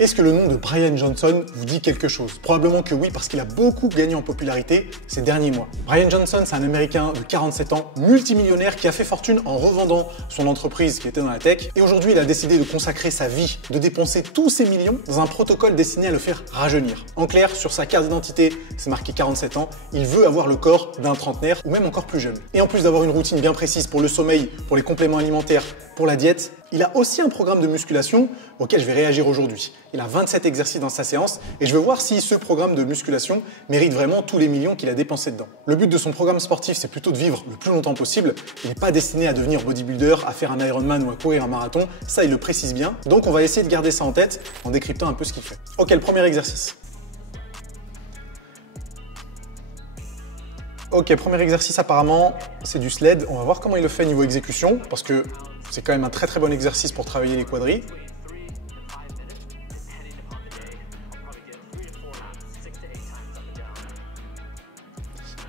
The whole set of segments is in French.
Est-ce que le nom de Brian Johnson vous dit quelque chose? Probablement que oui, parce qu'il a beaucoup gagné en popularité ces derniers mois. Brian Johnson, c'est un Américain de 47 ans, multimillionnaire, qui a fait fortune en revendant son entreprise qui était dans la tech. Et aujourd'hui, il a décidé de consacrer sa vie, de dépenser tous ses millions dans un protocole destiné à le faire rajeunir. En clair, sur sa carte d'identité, c'est marqué 47 ans. Il veut avoir le corps d'un trentenaire ou même encore plus jeune. Et en plus d'avoir une routine bien précise pour le sommeil, pour les compléments alimentaires, pour la diète, il a aussi un programme de musculation auquel je vais réagir aujourd'hui. Il a 27 exercices dans sa séance et je veux voir si ce programme de musculation mérite vraiment tous les millions qu'il a dépensés dedans. Le but de son programme sportif, c'est plutôt de vivre le plus longtemps possible. Il n'est pas destiné à devenir bodybuilder, à faire un Ironman ou à courir un marathon. Ça, il le précise bien. Donc, on va essayer de garder ça en tête en décryptant un peu ce qu'il fait. Ok, le premier exercice. Ok, premier exercice apparemment, c'est du sled. On va voir comment il le fait niveau exécution parce que c'est quand même un très bon exercice pour travailler les quadris.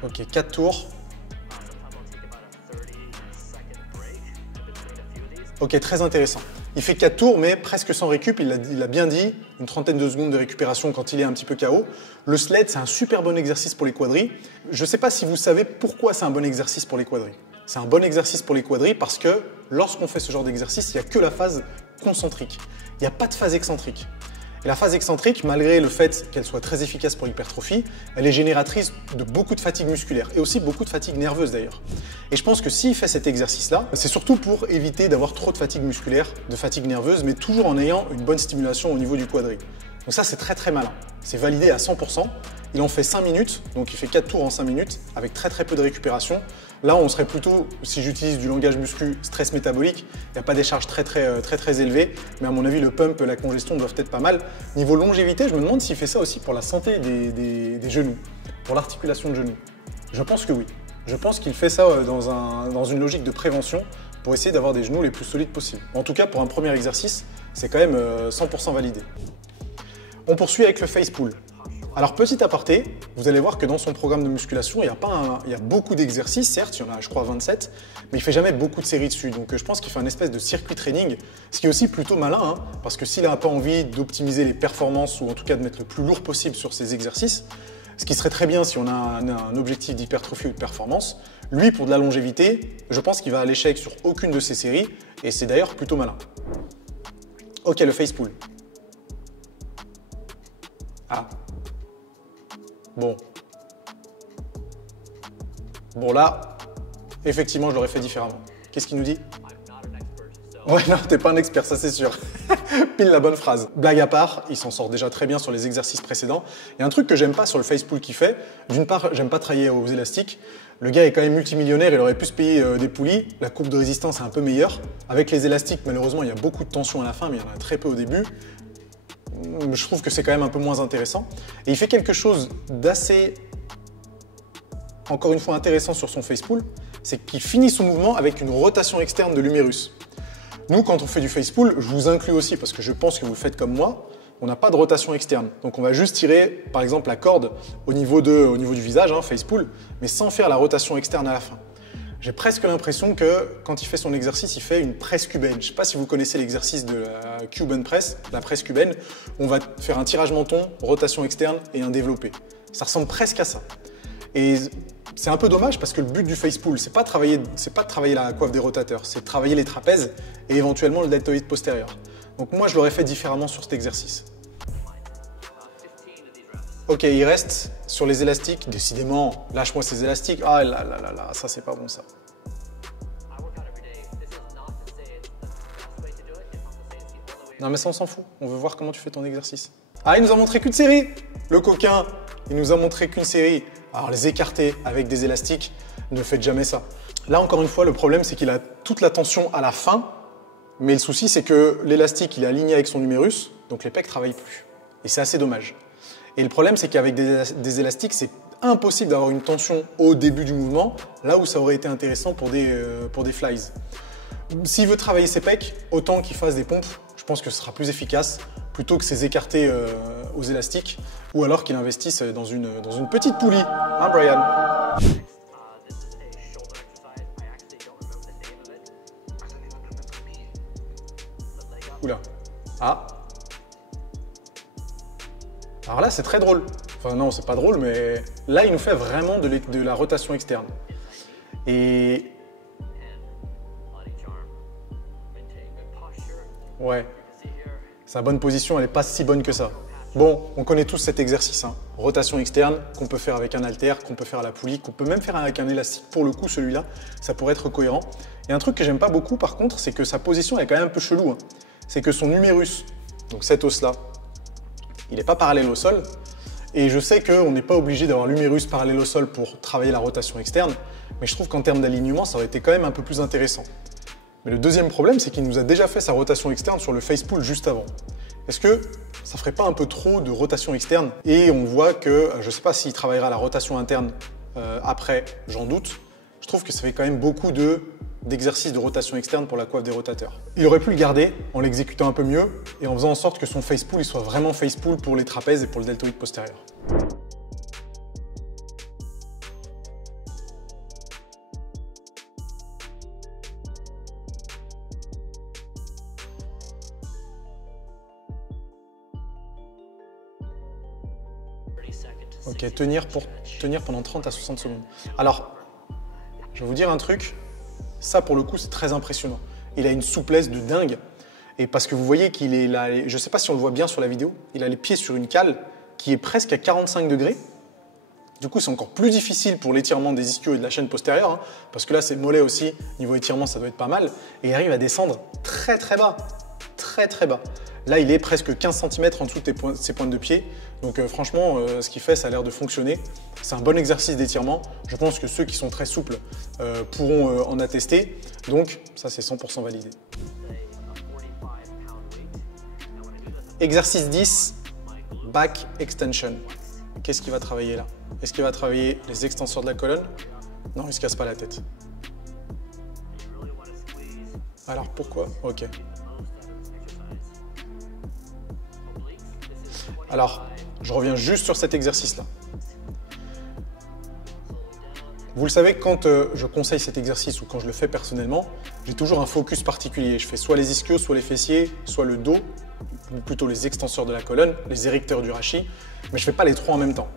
Ok, 4 tours. Ok, très intéressant. Il fait 4 tours, mais presque sans récup. Il a bien dit, une trentaine de secondes de récupération quand il est un petit peu KO. Le sled, c'est un super bon exercice pour les quadris. Je ne sais pas si vous savez pourquoi c'est un bon exercice pour les quadris. C'est un bon exercice pour les quadris parce que lorsqu'on fait ce genre d'exercice, il n'y a que la phase concentrique. Il n'y a pas de phase excentrique. Et la phase excentrique, malgré le fait qu'elle soit très efficace pour l'hypertrophie, elle est génératrice de beaucoup de fatigue musculaire et aussi beaucoup de fatigue nerveuse d'ailleurs. Et je pense que s'il fait cet exercice-là, c'est surtout pour éviter d'avoir trop de fatigue musculaire, de fatigue nerveuse, mais toujours en ayant une bonne stimulation au niveau du quadri. Donc ça, c'est très malin. C'est validé à 100%. Il en fait 5 minutes, donc il fait 4 tours en 5 minutes, avec très peu de récupération. Là, on serait plutôt, si j'utilise du langage muscu, stress métabolique. Il n'y a pas des charges très élevées, mais à mon avis, le pump, la congestion doivent être pas mal. Niveau longévité, je me demande s'il fait ça aussi pour la santé des genoux, pour l'articulation de genoux. Je pense que oui. Je pense qu'il fait ça dans une logique de prévention pour essayer d'avoir des genoux les plus solides possibles. En tout cas, pour un premier exercice, c'est quand même 100% validé. On poursuit avec le face pull. Alors, petit aparté, vous allez voir que dans son programme de musculation, il y a beaucoup d'exercices, certes, il y en a, je crois, 27, mais il fait jamais beaucoup de séries dessus. Donc, je pense qu'il fait un espèce de circuit training, ce qui est aussi plutôt malin, hein, parce que s'il n'a pas envie d'optimiser les performances ou en tout cas de mettre le plus lourd possible sur ses exercices, ce qui serait très bien si on a un objectif d'hypertrophie ou de performance, lui, pour de la longévité, je pense qu'il va à l'échec sur aucune de ses séries, et c'est d'ailleurs plutôt malin. Ok, le face pull. Ah. Bon, là, effectivement, je l'aurais fait différemment. Qu'est-ce qu'il nous dit? Ouais, non, t'es pas un expert, ça c'est sûr. Pile la bonne phrase. Blague à part, il s'en sort déjà très bien sur les exercices précédents. Il y a un truc que j'aime pas sur le face pull qu'il fait. D'une part, j'aime pas travailler aux élastiques. Le gars est quand même multimillionnaire, il aurait pu se payer des poulies. La courbe de résistance est un peu meilleure. Avec les élastiques, malheureusement, il y a beaucoup de tension à la fin, mais il y en a très peu au début. Je trouve que c'est quand même un peu moins intéressant. Et il fait quelque chose d'assez, encore une fois, intéressant sur son face pull, c'est qu'il finit son mouvement avec une rotation externe de l'humérus. Nous, quand on fait du face pull, je vous inclus aussi parce que je pense que vous faites comme moi, on n'a pas de rotation externe. Donc on va juste tirer, par exemple, la corde au niveau du visage, hein, face pull, mais sans faire la rotation externe à la fin. J'ai presque l'impression que quand il fait son exercice, il fait une presse cubaine. Je ne sais pas si vous connaissez l'exercice de la Cuban press, la presse cubaine. On va faire un tirage menton, rotation externe et un développé. Ça ressemble presque à ça. Et c'est un peu dommage parce que le but du face pull, c'est pas de travailler la coiffe des rotateurs, c'est de travailler les trapèzes et éventuellement le deltoïde postérieur. Donc moi, je l'aurais fait différemment sur cet exercice. Ok, il reste sur les élastiques. Décidément, lâche-moi ces élastiques. Ah là, ça c'est pas bon ça. Non mais ça on s'en fout, on veut voir comment tu fais ton exercice. Ah, il nous a montré qu'une série. Le coquin, il nous a montré qu'une série. Alors les écarter avec des élastiques, ne faites jamais ça. Là encore une fois, le problème c'est qu'il a toute la tension à la fin, mais le souci c'est que l'élastique il est aligné avec son humérus, donc les pecs ne travaillent plus. Et c'est assez dommage. Et le problème, c'est qu'avec des élastiques, c'est impossible d'avoir une tension au début du mouvement, là où ça aurait été intéressant pour des flies. S'il veut travailler ses pecs, autant qu'il fasse des pompes, je pense que ce sera plus efficace, plutôt que ses écartés aux élastiques, ou alors qu'il investisse dans une petite poulie. Hein, Brian? Oula. Ah. Alors là, c'est très drôle. Enfin non, c'est pas drôle, mais là, il nous fait vraiment de la rotation externe. Et ouais, sa bonne position, elle n'est pas si bonne que ça. Bon, on connaît tous cet exercice, hein. Rotation externe, qu'on peut faire avec un haltère, qu'on peut faire à la poulie, qu'on peut même faire avec un élastique. Pour le coup, celui-là, ça pourrait être cohérent. Et un truc que j'aime pas beaucoup, par contre, c'est que sa position est quand même un peu chelou, hein. C'est que son numérus, donc cet os-là, il n'est pas parallèle au sol. Et je sais qu'on n'est pas obligé d'avoir l'humérus parallèle au sol pour travailler la rotation externe, mais je trouve qu'en termes d'alignement, ça aurait été quand même un peu plus intéressant. Mais le deuxième problème, c'est qu'il nous a déjà fait sa rotation externe sur le face pull juste avant. Est-ce que ça ferait pas un peu trop de rotation externe? Et on voit que, je ne sais pas s'il travaillera la rotation interne après, j'en doute. Je trouve que ça fait quand même beaucoup d'exercices de rotation externe pour la coiffe des rotateurs. Il aurait pu le garder en l'exécutant un peu mieux et en faisant en sorte que son face pull il soit vraiment face pull pour les trapèzes et pour le deltoïde postérieur. Ok, tenir pendant 30 à 60 secondes. Alors, je vais vous dire un truc, ça pour le coup c'est très impressionnant. Il a une souplesse de dingue. Et parce que vous voyez qu'il est là, je ne sais pas si on le voit bien sur la vidéo, il a les pieds sur une cale qui est presque à 45 degrés. Du coup, c'est encore plus difficile pour l'étirement des ischios et de la chaîne postérieure, hein, parce que là, c'est mollet aussi, niveau étirement, ça doit être pas mal. Et il arrive à descendre très très bas, très très bas. Là, il est presque 15 cm en dessous de ses pointes de pied. Donc franchement, ce qu'il fait, ça a l'air de fonctionner. C'est un bon exercice d'étirement. Je pense que ceux qui sont très souples pourront en attester. Donc ça, c'est 100% validé. Exercice 10, back extension. Qu'est-ce qu'il va travailler là? Est-ce qu'il va travailler les extenseurs de la colonne? Non, il ne se casse pas la tête. Alors pourquoi? Ok. Alors, je reviens juste sur cet exercice-là. Vous le savez, quand je conseille cet exercice ou quand je le fais personnellement, j'ai toujours un focus particulier. Je fais soit les ischios, soit les fessiers, soit le dos, ou plutôt les extenseurs de la colonne, les érecteurs du rachis, mais je ne fais pas les trois en même temps.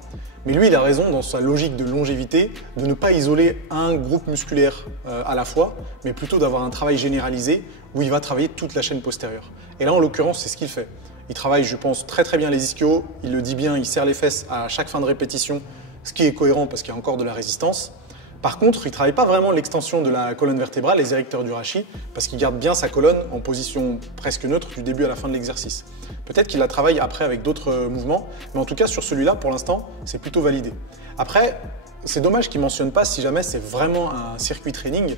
Mais lui, il a raison dans sa logique de longévité de ne pas isoler un groupe musculaire à la fois, mais plutôt d'avoir un travail généralisé où il va travailler toute la chaîne postérieure. Et là, en l'occurrence, c'est ce qu'il fait. Il travaille, je pense, très très bien les ischios, il le dit bien, il serre les fesses à chaque fin de répétition, ce qui est cohérent parce qu'il y a encore de la résistance. Par contre, il ne travaille pas vraiment l'extension de la colonne vertébrale, les érecteurs du rachis, parce qu'il garde bien sa colonne en position presque neutre du début à la fin de l'exercice. Peut-être qu'il la travaille après avec d'autres mouvements, mais en tout cas sur celui-là, pour l'instant, c'est plutôt validé. Après, c'est dommage qu'il ne mentionne pas si jamais c'est vraiment un circuit training,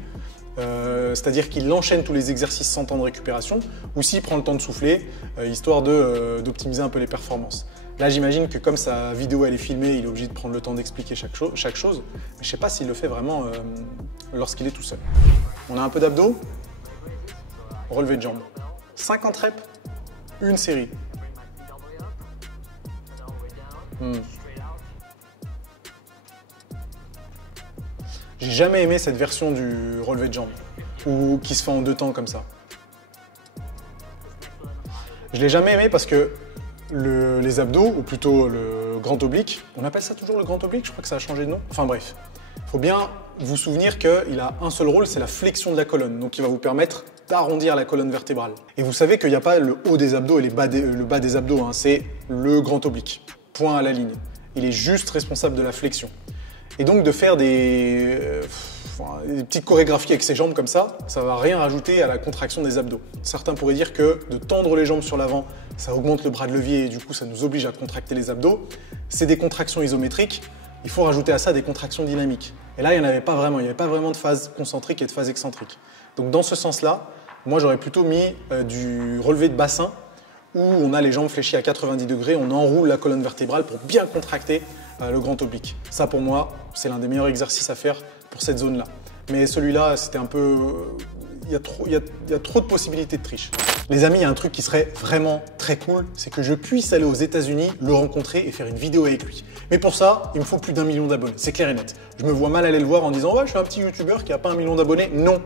c'est-à-dire qu'il enchaîne tous les exercices sans temps de récupération, ou s'il prend le temps de souffler, histoire d'optimiser un peu les performances. Là, j'imagine que comme sa vidéo elle est filmée, il est obligé de prendre le temps d'expliquer chaque chose. Mais je ne sais pas s'il le fait vraiment lorsqu'il est tout seul. On a un peu d'abdos, relevé de jambes. 50 reps, une série. J'ai jamais aimé cette version du relevé de jambes, ou qui se fait en deux temps comme ça. Je l'ai jamais aimé parce que les abdos, ou plutôt le grand oblique, on appelle ça toujours le grand oblique, je crois que ça a changé de nom. Enfin bref, il faut bien vous souvenir qu'il a un seul rôle, c'est la flexion de la colonne, donc il va vous permettre d'arrondir la colonne vertébrale. Et vous savez qu'il n'y a pas le haut des abdos et le bas des abdos, hein, c'est le grand oblique, point à la ligne. Il est juste responsable de la flexion. Et donc de faire des petites chorégraphies avec ses jambes comme ça, ça ne va rien rajouter à la contraction des abdos. Certains pourraient dire que de tendre les jambes sur l'avant, ça augmente le bras de levier et du coup ça nous oblige à contracter les abdos. C'est des contractions isométriques, il faut rajouter à ça des contractions dynamiques. Et là il n'y en avait pas vraiment, il n'y avait pas vraiment de phase concentrique et de phase excentrique. Donc dans ce sens-là, moi j'aurais plutôt mis du relevé de bassin où on a les jambes fléchies à 90 degrés, on enroule la colonne vertébrale pour bien contracter le grand oblique. Ça pour moi, c'est l'un des meilleurs exercices à faire pour cette zone-là. Mais celui-là, c'était un peu... Il y a trop de possibilités de triche. Les amis, il y a un truc qui serait vraiment très cool, c'est que je puisse aller aux États-Unis, le rencontrer et faire une vidéo avec lui. Mais pour ça, il me faut plus d'1 million d'abonnés, c'est clair et net. Je me vois mal aller le voir en disant « Ouais, je suis un petit youtubeur qui n'a pas 1 million d'abonnés ». Non,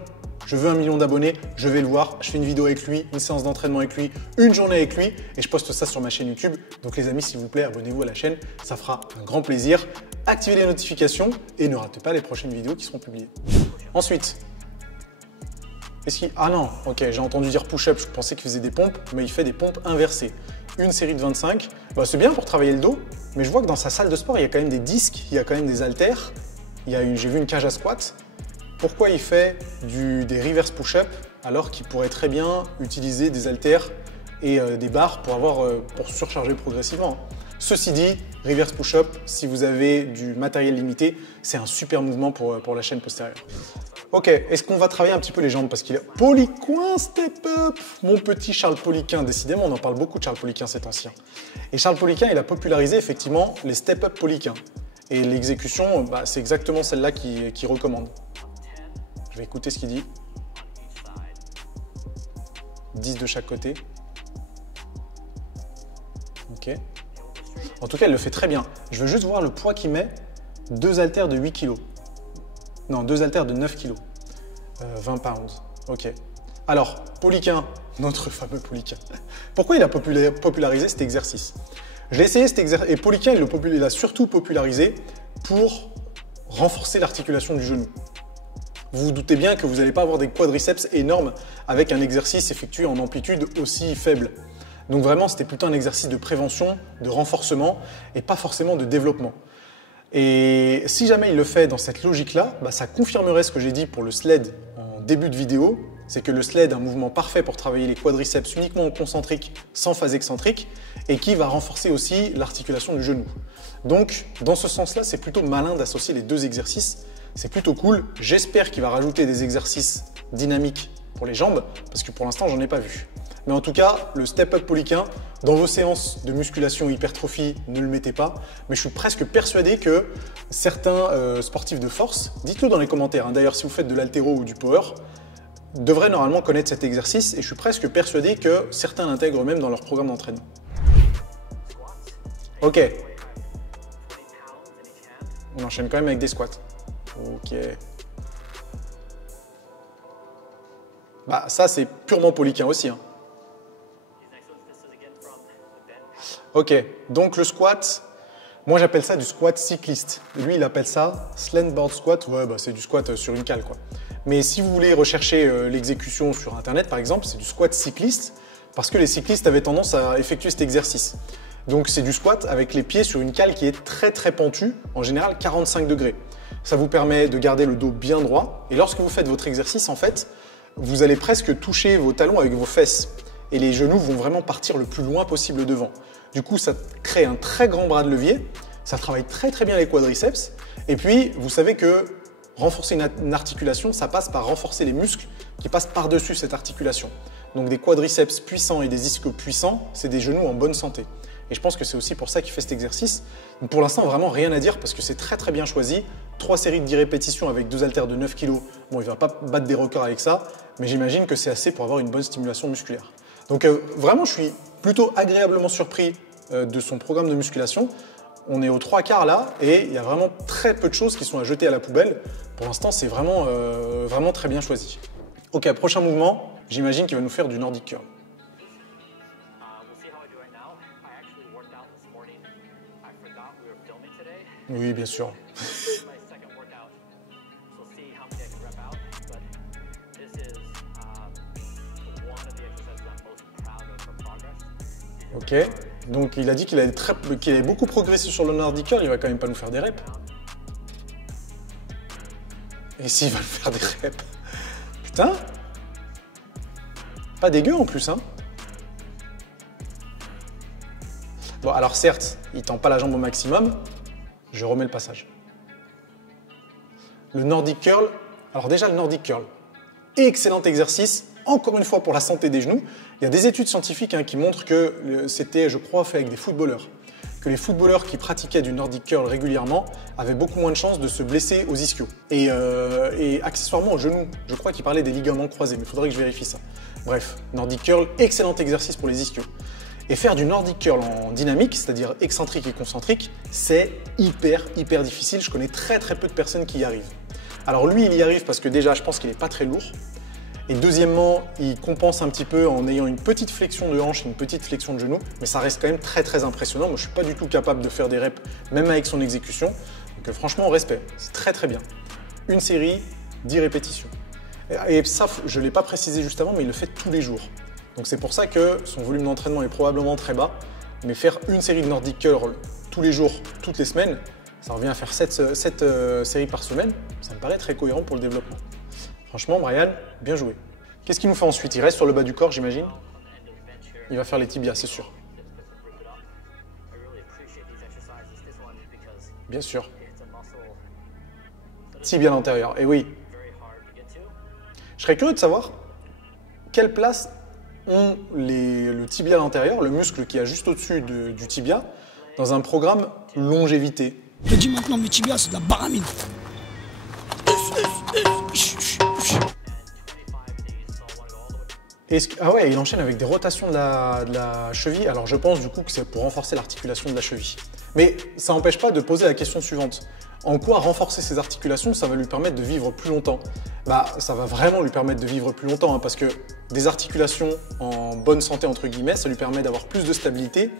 je veux 1 million d'abonnés, je vais le voir, je fais une vidéo avec lui, une séance d'entraînement avec lui, une journée avec lui et je poste ça sur ma chaîne YouTube. Donc les amis, s'il vous plaît, abonnez-vous à la chaîne, ça fera un grand plaisir. Activez les notifications et ne ratez pas les prochaines vidéos qui seront publiées. Ensuite, ah non, ok, j'ai entendu dire push-up, je pensais qu'il faisait des pompes, mais il fait des pompes inversées. Une série de 25, bah, c'est bien pour travailler le dos, mais je vois que dans sa salle de sport, il y a quand même des disques, il y a quand même des haltères, j'ai vu une cage à squat. Pourquoi il fait des reverse push-up alors qu'il pourrait très bien utiliser des haltères et des barres pour surcharger progressivement? Ceci dit, reverse push-up, si vous avez du matériel limité, c'est un super mouvement pour la chaîne postérieure. Ok, est-ce qu'on va travailler un petit peu les jambes parce qu'il est Poliquin step up, mon petit Charles Poliquin. Décidément, on en parle beaucoup de Charles Poliquin cet ancien. Et Charles Poliquin, il a popularisé effectivement les step up Poliquin. Et l'exécution, bah, c'est exactement celle-là qu'il recommande. Je vais écouter ce qu'il dit. 10 de chaque côté. Ok. En tout cas, il le fait très bien. Je veux juste voir le poids qu'il met. 2 haltères de 8 kg. Non, 2 haltères de 9 kg. 20 pounds. Ok. Alors, Poliquin, notre fameux Poliquin. Pourquoi il a popularisé cet exercice? Je l'ai essayé cet exercice. Et Poliquin, il l'a surtout popularisé pour renforcer l'articulation du genou. Vous vous doutez bien que vous n'allez pas avoir des quadriceps énormes avec un exercice effectué en amplitude aussi faible. Donc vraiment, c'était plutôt un exercice de prévention, de renforcement et pas forcément de développement. Et si jamais il le fait dans cette logique-là, bah, ça confirmerait ce que j'ai dit pour le sled en début de vidéo, c'est que le sled est un mouvement parfait pour travailler les quadriceps uniquement en concentrique, sans phase excentrique, et qui va renforcer aussi l'articulation du genou. Donc, dans ce sens-là, c'est plutôt malin d'associer les deux exercices. C'est plutôt cool. J'espère qu'il va rajouter des exercices dynamiques pour les jambes, parce que pour l'instant, j'en ai pas vu. Mais en tout cas, le step-up Poliquin, dans vos séances de musculation hypertrophie, ne le mettez pas. Mais je suis presque persuadé que certains sportifs de force, dites-le dans les commentaires, hein, d'ailleurs si vous faites de l'haltéro ou du power, devraient normalement connaître cet exercice et je suis presque persuadé que certains l'intègrent même dans leur programme d'entraînement. Ok. On enchaîne quand même avec des squats. Ok. Bah ça c'est purement Poliquin aussi. Hein. Ok, donc le squat, moi j'appelle ça du squat cycliste. Lui il appelle ça slantboard squat, ouais bah c'est du squat sur une cale quoi. Mais si vous voulez rechercher l'exécution sur internet par exemple, c'est du squat cycliste parce que les cyclistes avaient tendance à effectuer cet exercice. Donc c'est du squat avec les pieds sur une cale qui est très pentue, en général 45 degrés. Ça vous permet de garder le dos bien droit et lorsque vous faites votre exercice en fait, vous allez presque toucher vos talons avec vos fesses et les genoux vont vraiment partir le plus loin possible devant. Du coup, ça crée un très grand bras de levier, ça travaille très bien les quadriceps. Et puis, vous savez que renforcer une articulation, ça passe par renforcer les muscles qui passent par-dessus cette articulation. Donc des quadriceps puissants et des ischios puissants, c'est des genoux en bonne santé. Et je pense que c'est aussi pour ça qu'il fait cet exercice. Donc pour l'instant, vraiment rien à dire parce que c'est très bien choisi. 3 séries de 10 répétitions avec 2 haltères de 9 kg. Bon, il ne va pas battre des records avec ça, mais j'imagine que c'est assez pour avoir une bonne stimulation musculaire. Donc vraiment, je suis plutôt agréablement surpris de son programme de musculation. On est aux 3/4 là et il y a vraiment très peu de choses qui sont à jeter à la poubelle. Pour l'instant, c'est vraiment très bien choisi. Ok, prochain mouvement, j'imagine qu'il va nous faire du Nordic curl. Oui, bien sûr. Ok, donc il a dit qu'il avait beaucoup progressé sur le Nordic curl, il va quand même pas nous faire des reps. Et s'il va nous faire des reps? Putain! Pas dégueu en plus, hein? Bon, alors certes, il tend pas la jambe au maximum. Je remets le passage. Le Nordic curl, alors déjà le Nordic curl, excellent exercice, encore une fois pour la santé des genoux. Il y a des études scientifiques qui montrent que c'était, je crois, fait avec des footballeurs. Que les footballeurs qui pratiquaient du Nordic curl régulièrement avaient beaucoup moins de chances de se blesser aux ischios. Et accessoirement aux genoux. Je crois qu'il parlait des ligaments croisés, mais il faudrait que je vérifie ça. Bref, Nordic curl, excellent exercice pour les ischios. Et faire du Nordic curl en dynamique, c'est-à-dire excentrique et concentrique, c'est hyper difficile. Je connais très peu de personnes qui y arrivent. Alors lui, il y arrive parce que déjà, je pense qu'il n'est pas très lourd. Et deuxièmement, il compense un petit peu en ayant une petite flexion de hanche, une petite flexion de genou, mais ça reste quand même très très impressionnant. Moi, je suis pas du tout capable de faire des reps, même avec son exécution. Donc franchement, respect, c'est très très bien. Une série, 10 répétitions. Et ça, je ne l'ai pas précisé juste avant, mais il le fait tous les jours. Donc c'est pour ça que son volume d'entraînement est probablement très bas, mais faire une série de Nordic Curl tous les jours, toutes les semaines, ça revient à faire 7 séries par semaine, ça me paraît très cohérent pour le développement. Franchement, Brian, bien joué. Qu'est-ce qu'il nous fait ensuite? Il reste sur le bas du corps, j'imagine. Il va faire les tibias, c'est sûr. Bien sûr. Tibia à l'intérieur, et oui. Je serais curieux de savoir quelle place ont le tibia à l'intérieur, le muscle qui est juste au-dessus du tibia, dans un programme longévité. Je dis maintenant, mes tibias, c'est de la baramine. Ah ouais, il enchaîne avec des rotations de la cheville. Alors je pense du coup que c'est pour renforcer l'articulation de la cheville. Mais ça n'empêche pas de poser la question suivante. En quoi renforcer ses articulations, ça va lui permettre de vivre plus longtemps? Bah, ça va vraiment lui permettre de vivre plus longtemps, hein, parce que des articulations en bonne santé, entre guillemets, ça lui permet d'avoir plus de stabilité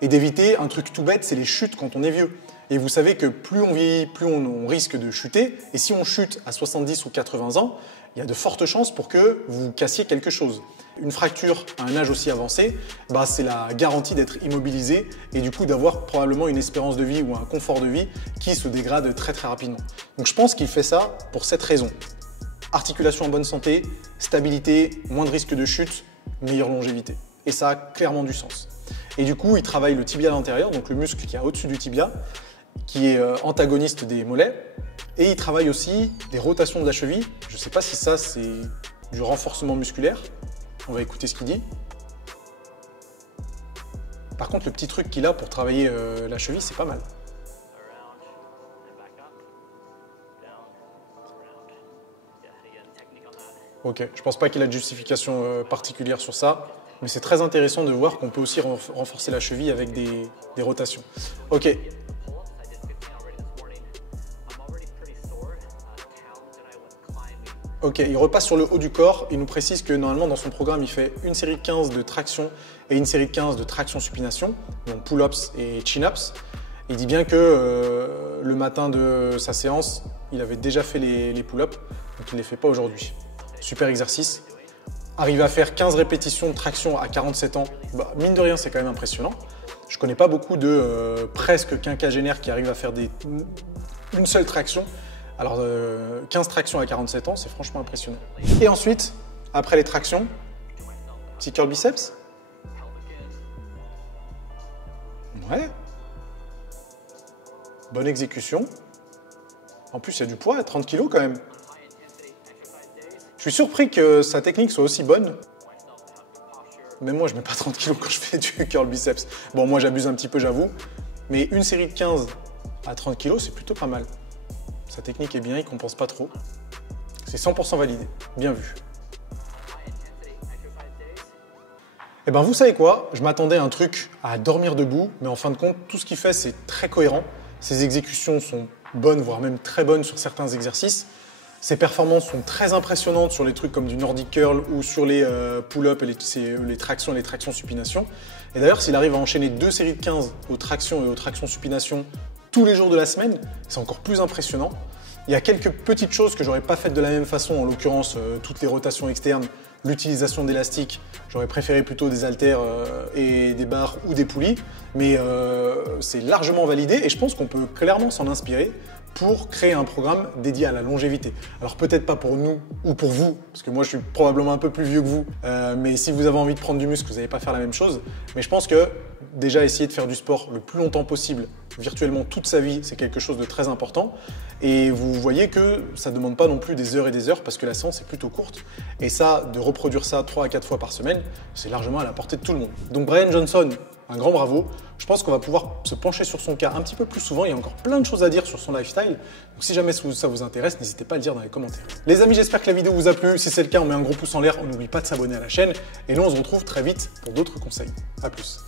et d'éviter un truc tout bête, c'est les chutes quand on est vieux. Et vous savez que plus on vieillit, plus on risque de chuter. Et si on chute à 70 ou 80 ans, il y a de fortes chances pour que vous cassiez quelque chose. Une fracture à un âge aussi avancé, bah, c'est la garantie d'être immobilisé et du coup d'avoir probablement une espérance de vie ou un confort de vie qui se dégrade très très rapidement. Donc je pense qu'il fait ça pour cette raison. Articulation en bonne santé, stabilité, moins de risque de chute, meilleure longévité. Et ça a clairement du sens. Et du coup, il travaille le tibia à l'intérieur, donc le muscle qui est au-dessus du tibia, qui est antagoniste des mollets. Et il travaille aussi des rotations de la cheville. Je ne sais pas si ça, c'est du renforcement musculaire. On va écouter ce qu'il dit. Par contre, le petit truc qu'il a pour travailler la cheville, c'est pas mal. Ok, je pense pas qu'il a de justification particulière sur ça, mais c'est très intéressant de voir qu'on peut aussi renforcer la cheville avec des rotations. Ok. Ok, il repasse sur le haut du corps. Il nous précise que normalement dans son programme, il fait une série de 15 de traction et une série de 15 de traction-supination, donc pull-ups et chin-ups. Il dit bien que le matin de sa séance, il avait déjà fait les pull-ups, donc il ne les fait pas aujourd'hui. Super exercice. Arriver à faire 15 répétitions de traction à 47 ans, bah, mine de rien, c'est quand même impressionnant. Je ne connais pas beaucoup de presque quinquagénaires qui arrivent à faire une seule traction. Alors 15 tractions à 47 ans, c'est franchement impressionnant. Et ensuite, après les tractions, petit curl biceps. Ouais. Bonne exécution. En plus, il y a du poids, 30 kg quand même. Je suis surpris que sa technique soit aussi bonne. Même moi, je mets pas 30 kg quand je fais du curl biceps. Bon, moi, j'abuse un petit peu, j'avoue. Mais une série de 15 à 30 kg, c'est plutôt pas mal. Sa technique est bien, il compense pas trop. C'est 100% validé. Bien vu. Et ben, vous savez quoi? Je m'attendais à un truc à dormir debout, mais en fin de compte, tout ce qu'il fait, c'est très cohérent. Ses exécutions sont bonnes, voire même très bonnes sur certains exercices. Ses performances sont très impressionnantes sur les trucs comme du Nordic Curl ou sur les pull-ups et les tractions et les tractions-supination. Et d'ailleurs, s'il arrive à enchaîner 2 séries de 15 aux tractions et aux tractions-supination tous les jours de la semaine, c'est encore plus impressionnant. Il y a quelques petites choses que j'aurais pas faites de la même façon, en l'occurrence toutes les rotations externes, l'utilisation d'élastiques. J'aurais préféré plutôt des haltères et des barres ou des poulies, mais c'est largement validé et je pense qu'on peut clairement s'en inspirer pour créer un programme dédié à la longévité. Alors peut-être pas pour nous ou pour vous, parce que moi je suis probablement un peu plus vieux que vous, mais si vous avez envie de prendre du muscle, vous n'allez pas faire la même chose. Mais je pense que déjà essayer de faire du sport le plus longtemps possible, virtuellement toute sa vie, c'est quelque chose de très important. Et vous voyez que ça ne demande pas non plus des heures et des heures parce que la séance est plutôt courte. Et ça, de reproduire ça 3 à 4 fois par semaine, c'est largement à la portée de tout le monde. Donc Brian Johnson, un grand bravo. Je pense qu'on va pouvoir se pencher sur son cas un petit peu plus souvent. Il y a encore plein de choses à dire sur son lifestyle. Donc si jamais ça vous intéresse, n'hésitez pas à le dire dans les commentaires. Les amis, j'espère que la vidéo vous a plu. Si c'est le cas, on met un gros pouce en l'air. On n'oublie pas de s'abonner à la chaîne. Et nous, on se retrouve très vite pour d'autres conseils. A plus.